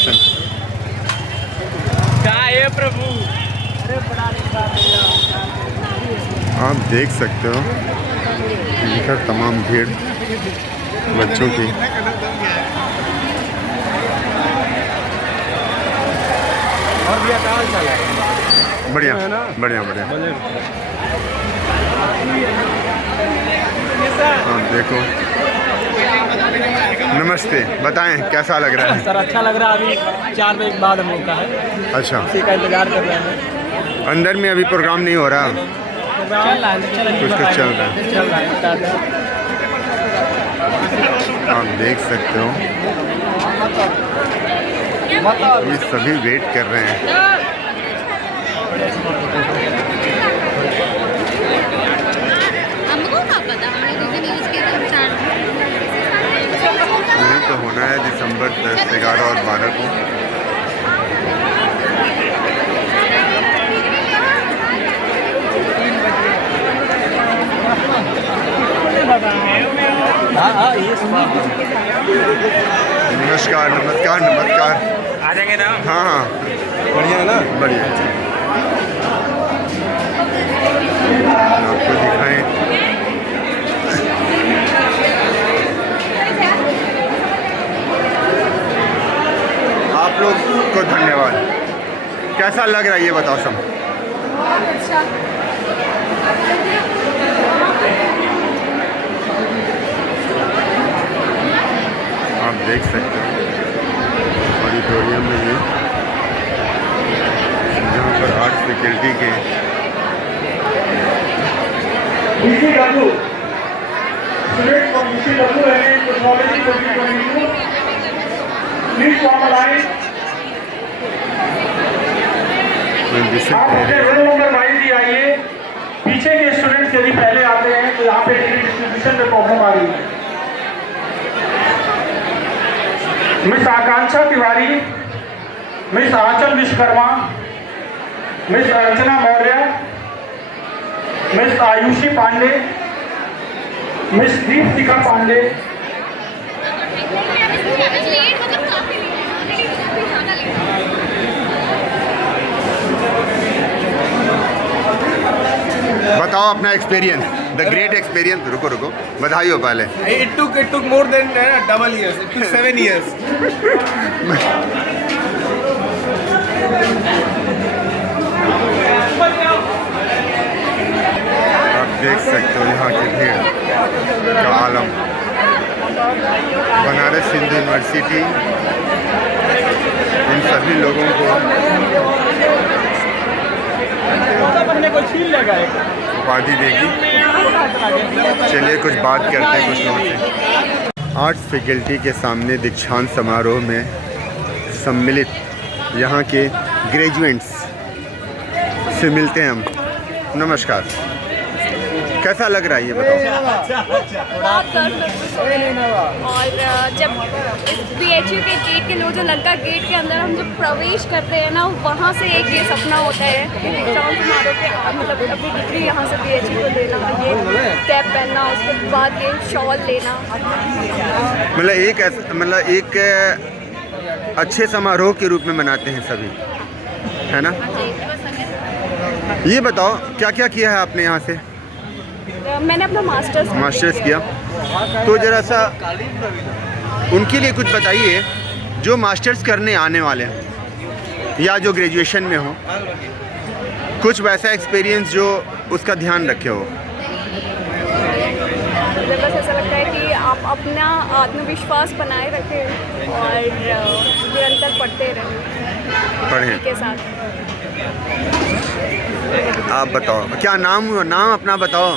दर्शन। क्या है प्रभु? आप देख सकते हो इधर तमाम भीड़ बच्चों की। और भैया क्या हाल चाल है? बढ़िया बढ़िया बढ़िया। आप देखो। नमस्ते, बताएं कैसा लग रहा है? सर अच्छा लग रहा है। अभी 4 बजे बाद हम लोग का है, अच्छा, उसी का इंतजार कर रहे हैं। अंदर में अभी प्रोग्राम नहीं हो रहा? चल रहा है, कुछ कुछ चल रहा है। चल रहा है। आप देख सकते हो ये सभी वेट कर रहे हैं। यही तो होना है दिसंबर 10, 11 और 12 को। नमस्कार नमस्कार नमस्कार। आ जाएंगे ना? हाँ हाँ, बढ़िया है ना? बढ़िया। आपको दिखाएं आप लोग को धन्यवाद। कैसा लग रहा है ये बताओ सब? आप देख सकते हो ऑडिटोरियम में ये, जहाँ पर आर्ट फैकल्टी के आइए। पीछे के स्टूडेंट्स यदि पहले आते हैं तो यहाँ पे डिस्ट्रीब्यूशन में प्रॉब्लम आ रही है। मिस आकांक्षा तिवारी, मिस आंचल विश्वकर्मा, मिस अर्चना मौर्य, मिस आयुषी पांडे, मिस दीप्तिका पांडे, बताओ अपना एक्सपीरियंस, द ग्रेट एक्सपीरियंस। रुको रुको, बधाई हो पहले। It took more than double years. It took 7 years. आप देख सकते हो यहाँ की भीड़ का आलम। बनारस हिंदू यूनिवर्सिटी इन सभी लोगों को को छीन लेगा एक। उपाधि देगी। चलिए कुछ बात करते हैं कुछ लोगों से। आर्ट्स फैकल्टी के सामने दीक्षांत समारोह में सम्मिलित यहाँ के ग्रेजुएट्स से मिलते हैं हम। नमस्कार, कैसा लग रहा है ये बताओ? और जब BHU के गेट के लोग जो लड़का गेट के अंदर हम जब प्रवेश करते हैं ना, वहाँ से एक ये सपना होता है कि दीक्षांत समारोह के मतलब अपनी डिग्री यहाँ से BHU को लेना, ये कैप पहनना, उसके बाद ये शॉल लेना। मतलब एक अच्छे समारोह के रूप में मनाते हैं सभी, है ना? ये बताओ क्या क्या किया है आपने यहाँ से? मैंने अपना मास्टर्स किया। तो जरा सा उनके लिए कुछ बताइए जो मास्टर्स करने आने वाले हैं या जो ग्रेजुएशन में हो, कुछ वैसा एक्सपीरियंस जो उसका ध्यान रखे हो। मुझे बस ऐसा लगता है कि आप अपना आत्मविश्वास बनाए रखें और निरंतर पढ़ते रहें के साथ। आप बताओ क्या नाम अपना बताओ?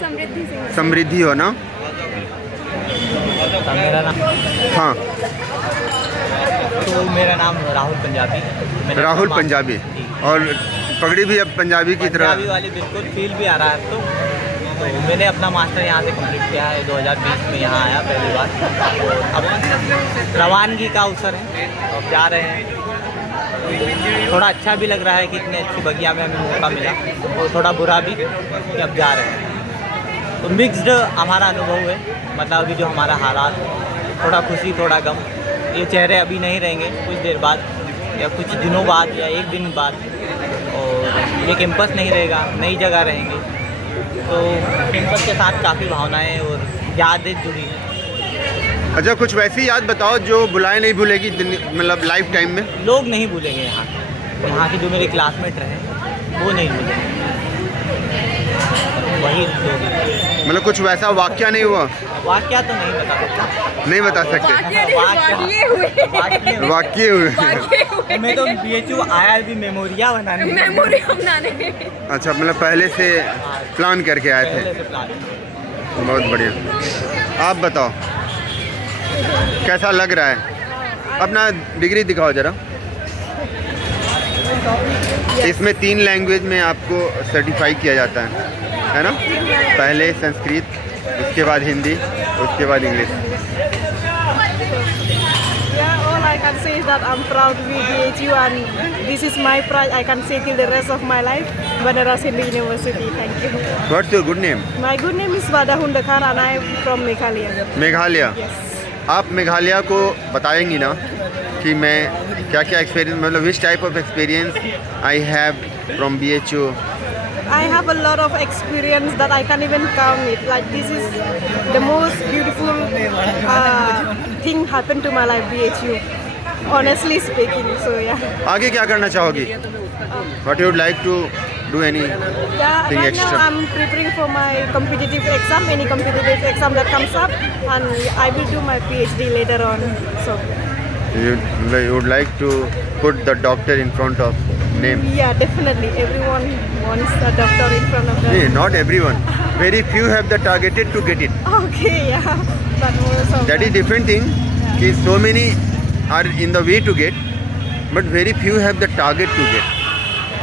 समृद्धि सिंह। समृद्धि हो ना? मेरा नाम हाँ, तो मेरा नाम राहुल पंजाबी। राहुल पंजाबी। और पगड़ी भी अब पंजाबी की तरह पंजाबी वाली बिल्कुल फील भी आ रहा है अब तो मैंने अपना मास्टर यहाँ से कंप्लीट किया है 2020 में। यहाँ आया पहली बार। अब रवानगी का अवसर है, अब जा रहे हैं। थोड़ा अच्छा भी लग रहा है कि इतनी अच्छी बगिया में हमें मौका मिला, और थोड़ा बुरा भी कि अब जा रहे हैं। तो मिक्स्ड हमारा अनुभव है, मतलब अभी जो हमारा हालात, थोड़ा खुशी थोड़ा गम, ये चेहरे अभी नहीं रहेंगे, कुछ देर बाद या कुछ दिनों बाद या एक दिन बाद, और ये कैंपस नहीं रहेगा, नई जगह रहेंगे। तो कैंपस के साथ काफ़ी भावनाएं और यादें जुड़ी हैं। अच्छा, कुछ वैसी याद बताओ जो बुलाए नहीं भूलेगी मतलब लाइफ टाइम में। लोग नहीं भूलेंगे यहाँ के जो मेरे क्लासमेट रहे वो नहीं भूलेंगे, वही लोग हैं। मतलब कुछ वैसा वाकया नहीं हुआ? वाकया तो नहीं बता सकता, नहीं बता सकते। वाकये हुए। मैं तो BHU आया भी मेमोरिया बनाने। अच्छा, मतलब पहले से प्लान करके आए थे। बहुत बढ़िया। आप बताओ कैसा लग रहा है? अपना डिग्री दिखाओ ज़रा। इसमें 3 लैंग्वेज में आपको सर्टिफाई किया जाता है ना? पहले संस्कृत, उसके बाद हिंदी, उसके बाद English. Yeah, all I can say is that I'm proud to be BHU and this is my pride. I can say till the rest of my life, Banaras Hindu University. Thank you. What's your good name? My good name is Vada Hundakar and I am from Meghalaya. Meghalaya. Yes. आप मेघालय को बताएंगी ना कि मैं क्या क्या experience, मतलब which type of experience I have from BHU? I have a lot of experience that I can't even count it. Like this is the most beautiful thing happened to my life, BHU. Honestly speaking, so yeah. आगे क्या करना चाहोगी? What you would like to do any Yeah, thing right extra? now I'm preparing for my competitive exam, any competitive exam that comes up, and I will do my PhD later on. So You would like to put the doctor in front of name? yeah, definitely everyone wants a doctor in front of them. Nee, not everyone. Very few have the targeted to get it. Okay, yeah, but most of That is them. different thing. कि so many are in the way to get, but very few have the target to get.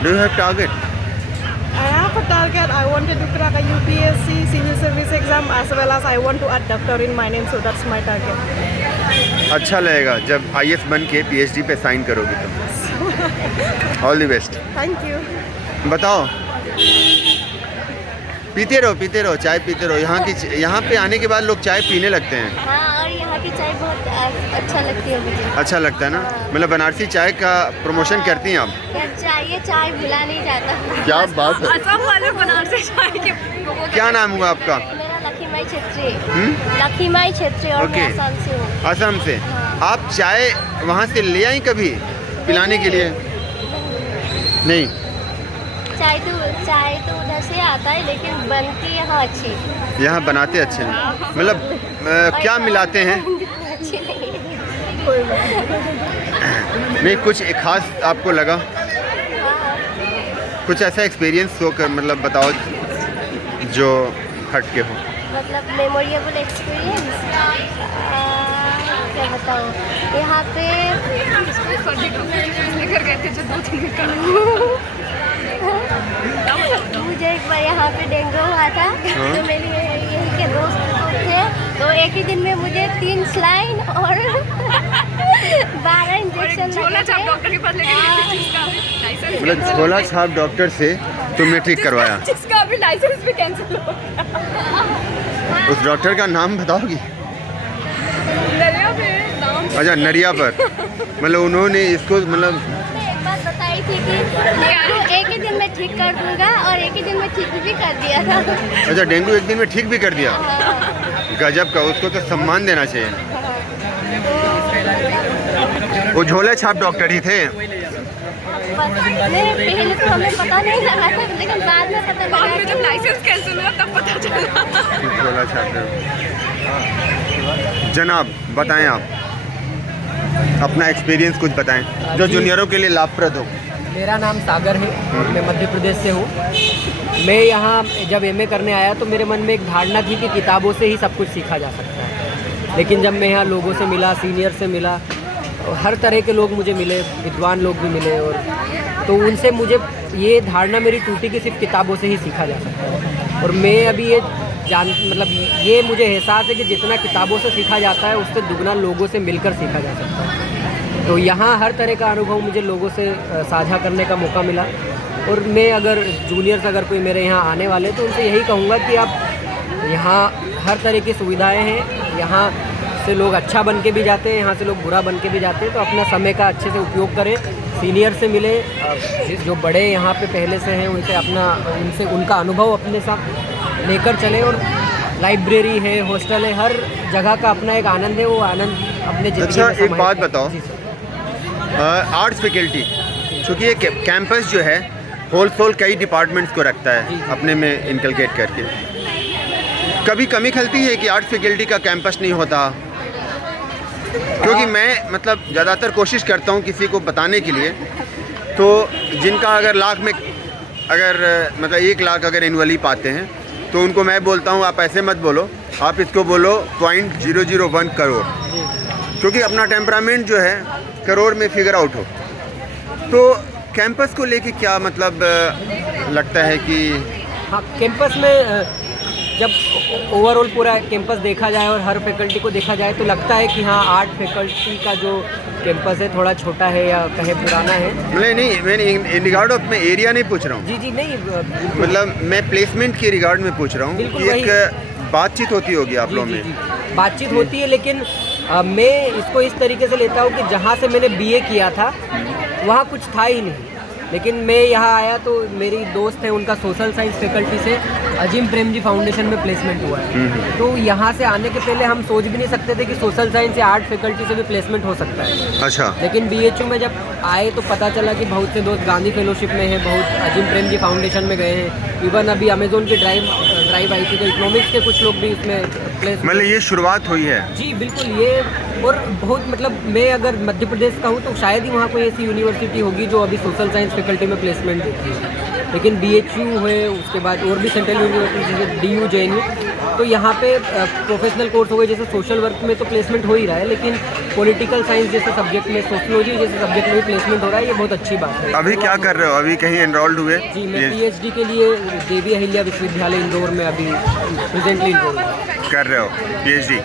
Do you have target? I have a target. I wanted to crack a UPSC civil service exam as well as I want to add doctor in my name, so that's my target. अच्छा लगेगा जब IAS बन के PhD पे sign करोगी तो। All the best. Thank you. बताओ। पीते रहो, चाय पीते रहो। यहाँ पे आने के बाद लोग चाय पीने लगते हैं। हाँ, और यहाँ की चाय बहुत अच्छा लगती है मुझे। अच्छा लगता है ना? मतलब बनारसी चाय का प्रमोशन करती हैं आप? ये चाय भुला नहीं जाता। क्या बात है। असम वाले बनारसी चाय के क्या नाम हुआ आपका? मेरा लखीमाई छेत्री। लखीमाई छेत्री और मैं ओके। असम से हूँ। असम से। आप चाय वहाँ से ले आई कभी पिलाने के लिए? नहीं। चाय तो उधर से आता है, लेकिन बनती यहाँ अच्छी। यहाँ बनाते अच्छे हैं। मतलब क्या मिलाते हैं? अच्छी नहीं है। नहीं, कुछ एक खास आपको लगा? कुछ ऐसा एक्सपीरियंस हो कर मतलब बताओ जो हट के हो। मतलब मेमोरेबल एक्सपीरियंस क्या बताऊँ, यहाँ पे मुझे एक बार यहाँ पे डेंगू हुआ था। तो मेरे यही के दोस्त थे, तो एक ही दिन में मुझे 3 स्लाइन और 12 इंजेक्शन लगे थे। मतलब झोला छाप डॉक्टर से तुमने ठीक करवाया? जिसका अभी लाइसेंस भी कैंसिल हो गया। उस डॉक्टर का नाम बताओगी? अच्छा, नरिया पर। मतलब उन्होंने इसको मतलब एक बात बताई थी कि डेंगू एक ही दिन में ठीक कर दूंगा, और एक ही दिन में ठीक भी कर दिया था। अच्छा, डेंगू एक दिन में ठीक भी कर दिया? गजब का, उसको तो सम्मान देना चाहिए। वो झोले छाप डॉक्टर ही थे? पहले तो हमें पता नहीं लगा था, लेकिन बाद में पता लगा। बाद में जब लाइसेंस कैंसिल हुआ तब पता चला। झोला छाप। जनाब बताएं, आप अपना एक्सपीरियंस कुछ बताएं जो जूनियरों के लिए लाभप्रद हो। मेरा नाम सागर है और मैं मध्य प्रदेश से हूँ। मैं यहाँ जब MA करने आया तो मेरे मन में एक धारणा थी कि किताबों से ही सब कुछ सीखा जा सकता है, लेकिन जब मैं यहाँ लोगों से मिला, सीनियर से मिला, हर तरह के लोग मुझे मिले, विद्वान लोग भी मिले, और तो उनसे मुझे ये धारणा मेरी टूटी कि सिर्फ किताबों से ही सीखा जा सकता है। और मैं अभी ये मतलब ये मुझे एहसास है कि जितना किताबों से सीखा जाता है उससे दुगना लोगों से मिलकर सीखा जा सकता है। तो यहाँ हर तरह का अनुभव मुझे लोगों से साझा करने का मौका मिला। और मैं अगर जूनियर्स अगर कोई मेरे यहाँ आने वाले तो उनसे यही कहूँगा कि आप यहाँ हर तरह की सुविधाएं हैं, यहाँ से लोग अच्छा बन के भी जाते हैं, यहाँ से लोग बुरा बन के भी जाते हैं। तो अपना समय का अच्छे से उपयोग करें, सीनियर से मिले, जो बड़े यहाँ पे पहले से हैं उनसे उनका अनुभव अपने साथ लेकर चले। और लाइब्रेरी है, हॉस्टल है, हर जगह का अपना एक आनंद है, वो आनंद अपने जिंदगी अच्छा, में एक समाहित बात करें। बताओ, जी सर। आर्ट्स फैकल्टी चूँकि ये कैंपस जो है होल सोल कई डिपार्टमेंट्स को रखता है अपने में इनकलकेट करके, कभी कमी खलती है कि आर्ट्स फैकल्टी का कैंपस नहीं होता? क्योंकि मैं मतलब ज़्यादातर कोशिश करता हूँ किसी को बताने के लिए, तो जिनका अगर लाख में अगर मतलब 1 लाख अगर एनुअली पाते हैं तो उनको मैं बोलता हूँ आप ऐसे मत बोलो, आप इसको बोलो 0.001 करोड़, क्योंकि अपना टेम्परामेंट जो है करोड़ में फिगर आउट हो। तो कैंपस को लेके क्या मतलब लगता है कि हाँ, कैंपस में जब ओवरऑल पूरा कैंपस देखा जाए और हर फैकल्टी को देखा जाए तो लगता है कि हाँ, आर्ट फैकल्टी का जो कैंपस है थोड़ा छोटा है या कहे पुराना है। नहीं, मैंने इन रिगार्ड ऑफ मैं एरिया नहीं पूछ रहा हूँ। जी नहीं, मतलब मैं प्लेसमेंट के रिगार्ड में पूछ रहा हूँ कि एक बातचीत होती होगी आप लोगों में। बातचीत होती है, लेकिन मैं इसको इस तरीके से लेता हूँ कि जहाँ से मैंने BA किया था वहाँ कुछ था ही नहीं, लेकिन मैं यहाँ आया तो मेरी दोस्त है, उनका सोशल साइंस फैकल्टी से अजीम प्रेमजी फाउंडेशन में प्लेसमेंट हुआ है। तो यहाँ से आने के पहले हम सोच भी नहीं सकते थे कि सोशल साइंस या आर्ट फैकल्टी से भी प्लेसमेंट हो सकता है। अच्छा। लेकिन BHU में जब आए तो पता चला कि बहुत से दोस्त गांधी फेलोशिप में हैं, बहुत अजीम प्रेमजी फाउंडेशन में गए हैं, इवन अभी अमेजोन की ड्राइव आई थी तो इकोनॉमिक्स के कुछ लोग भी उसमें मतलब ये शुरुआत हुई है। जी बिल्कुल, ये और बहुत मतलब मैं अगर मध्य प्रदेश का हूँ तो शायद ही वहाँ कोई ऐसी यूनिवर्सिटी होगी जो अभी सोशल साइंस फैकल्टी में प्लेसमेंट देती है। लेकिन BHU है, उसके बाद और भी सेंट्रल यूनिवर्सिटी जैसे DU JNU, तो यहाँ पे प्रोफेशनल कोर्स हो गए जैसे सोशल वर्क में तो प्लेसमेंट हो ही रहा है, लेकिन पॉलिटिकल साइंस जैसे सब्जेक्ट में, सोशोलॉजी जैसे सब्जेक्ट में भी प्लेसमेंट हो रहा है, ये बहुत अच्छी बात है। अभी क्या कर रहे हो? अभी कहीं एनरोल्ड हुए? जी, मैं PhD के लिए देवी अहिल्या विश्वविद्यालय इंदौर में अभी प्रेजेंटली इनरोल कर रहे हो PhD।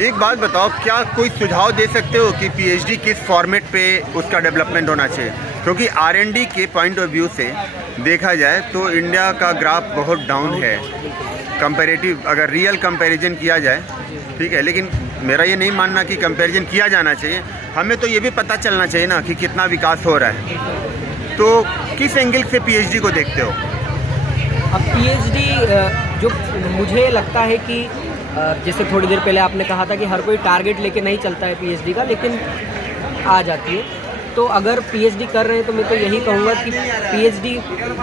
एक बात बताओ, क्या कोई सुझाव दे सकते हो कि PhD किस फॉर्मेट पे उसका डेवलपमेंट होना चाहिए? क्योंकि R&D के पॉइंट ऑफ व्यू से देखा जाए तो इंडिया का ग्राफ बहुत डाउन है कंपैरेटिव, अगर रियल कंपैरिजन किया जाए, ठीक है, लेकिन मेरा ये नहीं मानना कि कंपैरिजन किया जाना चाहिए, हमें तो ये भी पता चलना चाहिए ना कि कितना विकास हो रहा है। तो किस एंगल से PhD को देखते हो? अब PhD जो मुझे लगता है कि जैसे थोड़ी देर पहले आपने कहा था कि हर कोई टारगेट लेके नहीं चलता है PhD का, लेकिन आ जाती है। तो अगर PhD कर रहे हैं तो मैं तो यही कहूँगा कि PhD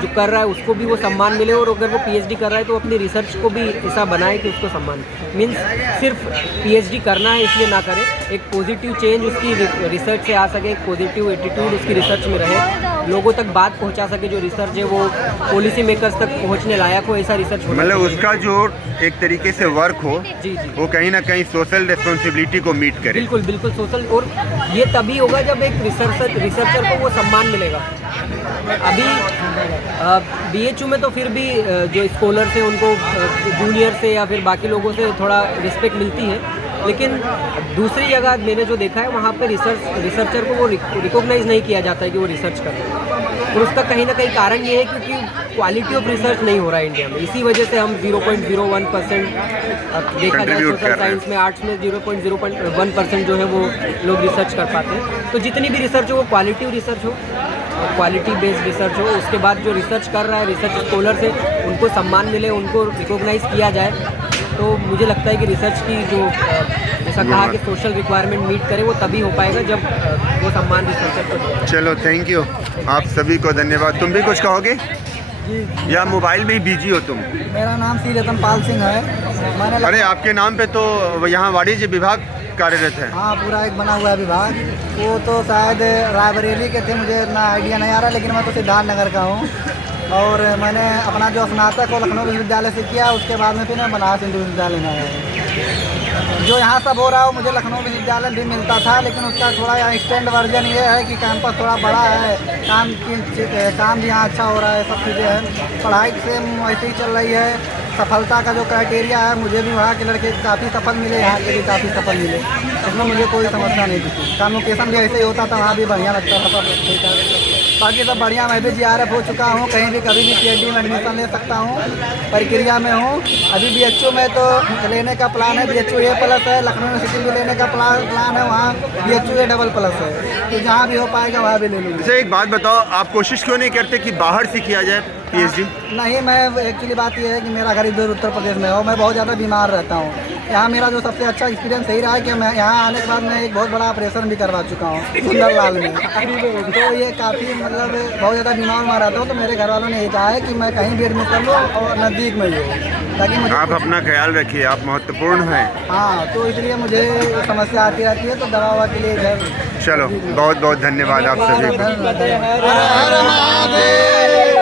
जो कर रहा है उसको भी वो सम्मान मिले, और अगर वो PhD कर रहा है तो अपनी रिसर्च को भी ऐसा बनाए कि उसको सम्मान मीन्स सिर्फ PhD करना है इसलिए ना करें, एक पॉजिटिव चेंज उसकी रिसर्च से आ सके, एक पॉजिटिव एटीट्यूड उसकी रिसर्च में रहे, लोगों तक बात पहुंचा सके, जो रिसर्च है वो पॉलिसी मेकर्स तक पहुंचने लायक हो, ऐसा रिसर्च हो। मतलब उसका जो एक तरीके से वर्क हो जी, वो कहीं ना कहीं सोशल रिस्पॉन्सिबिलिटी को मीट करे। बिल्कुल बिल्कुल सोशल, और ये तभी होगा जब एक रिसर्चर को वो सम्मान मिलेगा। अभी BHU में तो फिर भी जो स्कॉलर्स हैं उनको जूनियर से या फिर बाकी लोगों से थोड़ा रिस्पेक्ट मिलती है, लेकिन दूसरी जगह मैंने जो देखा है वहाँ पे रिसर्चर को वो रिकॉग्नाइज नहीं किया जाता है कि वो रिसर्च कर रहे हैं, और उसका कहीं ना कहीं कारण ये है क्योंकि क्वालिटी ऑफ रिसर्च नहीं हो रहा है इंडिया में। इसी वजह से हम 0.01% देखा जाए सोशल साइंस में, आर्ट्स में 0.01% जो है वो लोग रिसर्च कर पाते हैं। तो जितनी भी रिसर्च हो वो क्वालिटी रिसर्च हो, क्वालिटी बेस्ड रिसर्च हो, उसके बाद जो रिसर्च कर रहा है, रिसर्च स्कॉलर से उनको सम्मान मिले, उनको रिकॉग्नाइज किया जाए, तो मुझे लगता है कि रिसर्च की जो जैसा कहा कि सोशल रिक्वायरमेंट मीट करे वो तभी हो पाएगा जब वो सम्मान रिसर्चर को देगा। चलो, थैंक यू, आप सभी को धन्यवाद। तुम भी कुछ कहोगे या मोबाइल में ही बिजी हो तुम? मेरा नाम श्री रतनपाल सिंह है। अरे आपके नाम पे तो यहाँ वाणिज्य विभाग कार्यरत है। हाँ, पूरा एक बना हुआ है विभाग। वो तो शायद रायबरेली के थे, मुझे इतना आइडिया नहीं आ रहा, लेकिन मैं तो सिद्धार्थ नगर का हूँ, और मैंने अपना जो स्नातक को लखनऊ विश्वविद्यालय से किया, उसके बाद में फिर मैं बनारस हिंदू विश्वविद्यालय में आया। जो यहाँ सब हो रहा है मुझे लखनऊ विश्वविद्यालय भी मिलता था, लेकिन उसका थोड़ा यहाँ एक्सटेंड वर्जन ये है कि कैंपस थोड़ा बड़ा है, काम भी यहाँ अच्छा हो रहा है, सब चीज़ें हैं, पढ़ाई से ऐसे ही चल रही है। सफलता का जो क्राइटेरिया है, मुझे भी वहाँ के लड़के काफ़ी सफल मिले, यहाँ के भी काफ़ी सफल मिले, इसमें मुझे कोई समस्या नहीं दिखी। कन्वोकेशन भी ऐसे ही होता था, वहाँ भी बढ़िया लगता था, सब ठीक है। बाकी सब बढ़िया। मैं भी GRF हो चुका हूँ, कहीं भी कभी भी PhD में एडमिशन ले सकता हूँ, प्रक्रिया में हूँ। अभी BHU में तो लेने का प्लान है, BHU A+ है। लखनऊ यूनिवर्सिटी में लेने का प्लान है, वहाँ BHU A++ है। तो जहाँ भी हो पाएगा वहाँ भी ले लूँगा। अच्छा एक बात बताओ, आप कोशिश क्यों नहीं करते कि बाहर से किया जाए PhD? नहीं, मैं एक्चुअली बात ये है कि मेरा घर इधर उत्तर प्रदेश में है और मैं बहुत ज़्यादा बीमार रहता हूँ। यहाँ मेरा जो सबसे अच्छा एक्सपीरियंस यही रहा है कि मैं यहाँ आने के बाद मैं एक बहुत बड़ा ऑपरेशन भी करवा चुका हूँ सुंदरलाल में। तो ये काफ़ी मतलब बहुत ज़्यादा बीमार रहता हूँ, तो मेरे घर वालों ने ये कहा है कि मैं कहीं भी एडमिट कर लूँ और नज़दीक में ही हो, ताकि मुझे आप अपना ख्याल रखिए, आप महत्वपूर्ण हैं। हाँ, तो इसलिए मुझे समस्या आती रहती है, तो दवा के लिए इधर। चलो बहुत बहुत धन्यवाद आप सभी को। हर हर महादेव।